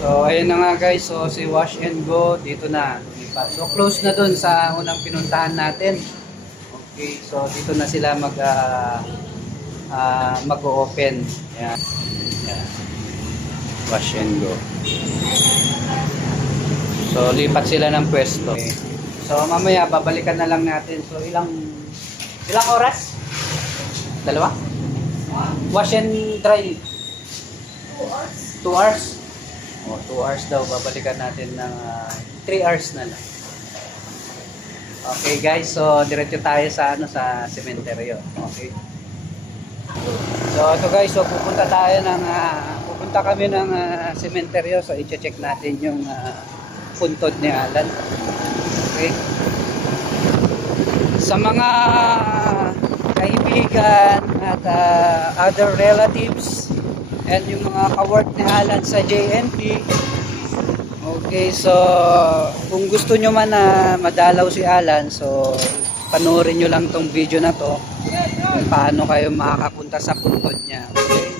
So, ayun na nga guys. So, si Wash and Go dito na lumipat. So, close na dun sa unang pinuntahan natin. Okay. So, dito na sila mag-open. Yan. Yan. Wash and Go. So, lipat sila ng pwesto. Okay. So, mamaya babalikan na lang natin. So, ilang oras? Dalawa? Wash and dry. 2 hours. 2 hours? O, 2 hours daw. Babalikan natin ng 3 hours na lang. Okay guys, so diretso tayo sa sementeryo. Okay. So ito guys, so pupunta kami ng sementeryo. So i-check natin yung puntod ni Alan. Okay. Sa mga kaibigan at other relatives and yung mga ka-work ni Alan sa JNT. Okay, so kung gusto nyo man na madalaw si Alan, so panoorin nyo lang tong video na to kung paano kayo makakapunta sa puntod niya. Okay.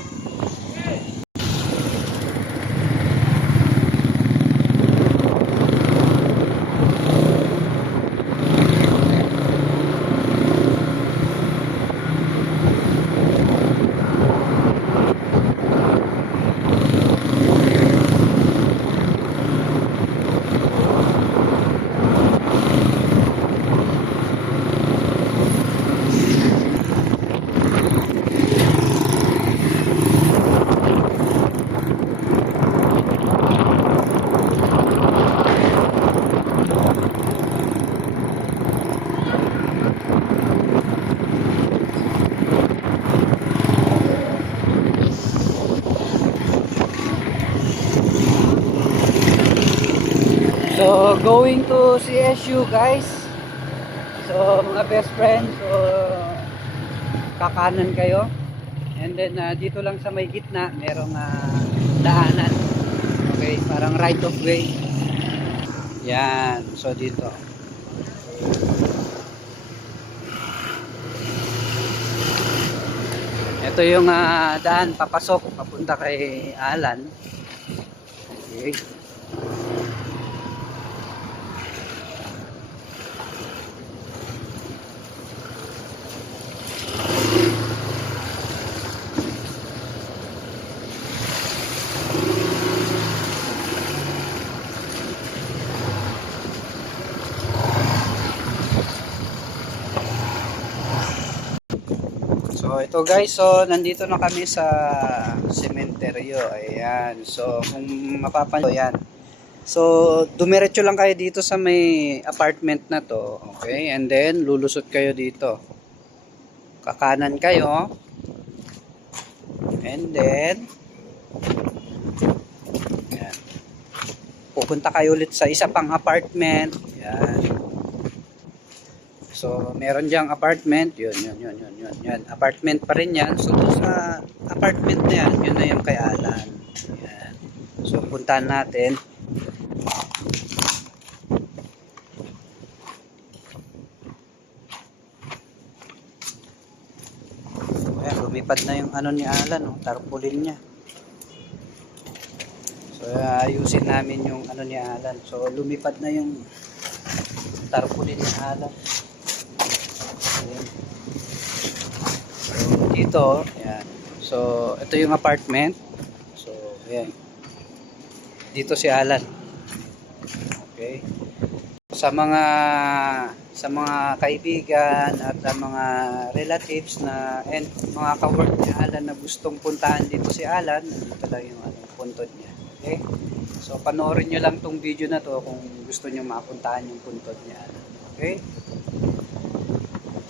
So, going to CSU guys. So, mga best friends, so kakanan kayo. And then, dito lang sa may gitna, merong daanan. Okay, parang right of way. Yan, so dito. Ito yung daan, papasok, papunta kay Alan. Okay. So ito guys, so nandito na kami sa sementeryo. Ayan. So kung mapapansin, yan. So dumiretso lang kayo dito sa may apartment na to. Okay? And then lulusot kayo dito. Kakanan kayo. And then yan. Pupunta kayo ulit sa isa pang apartment. Yan. So, meron diyang apartment. Yun. Apartment pa rin yan. So, sa apartment na yan, yun na yung kay Alan. Yan. So, puntahan natin. Ayan, lumipad na yung ni Alan. Tarpaulin niya. So, ayusin namin yung ni Alan. So, lumipad na yung tarpaulin ni Alan. So, dito, ayan. So, ito yung apartment. So, ayan. Dito si Alan. Okay. Sa mga kaibigan at mga relatives na and mga ka-work ni Alan na gustong puntahan dito si Alan, nandito lang yung puntod niya. Okay? So, panoorin nyo lang tong video na to kung gusto nyo mapuntahan yung puntod niya. Okay?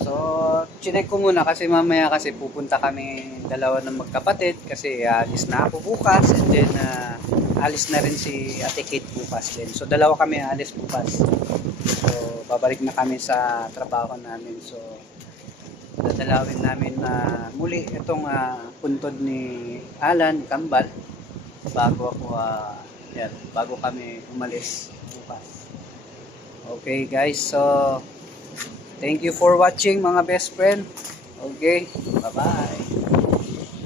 So, chinek ko muna kasi mamaya kasi pupunta kami dalawa ng magkapatid kasi alis na ako bukas and then alis na rin si Ate Kate bukas din. So, dalawa kami alis bukas. So, babalik na kami sa trabaho namin. So, dadalawin namin muli itong puntod ni Alan Kambal bago kami umalis bukas. Okay guys, so thank you for watching mga best friend. Okay, bye-bye.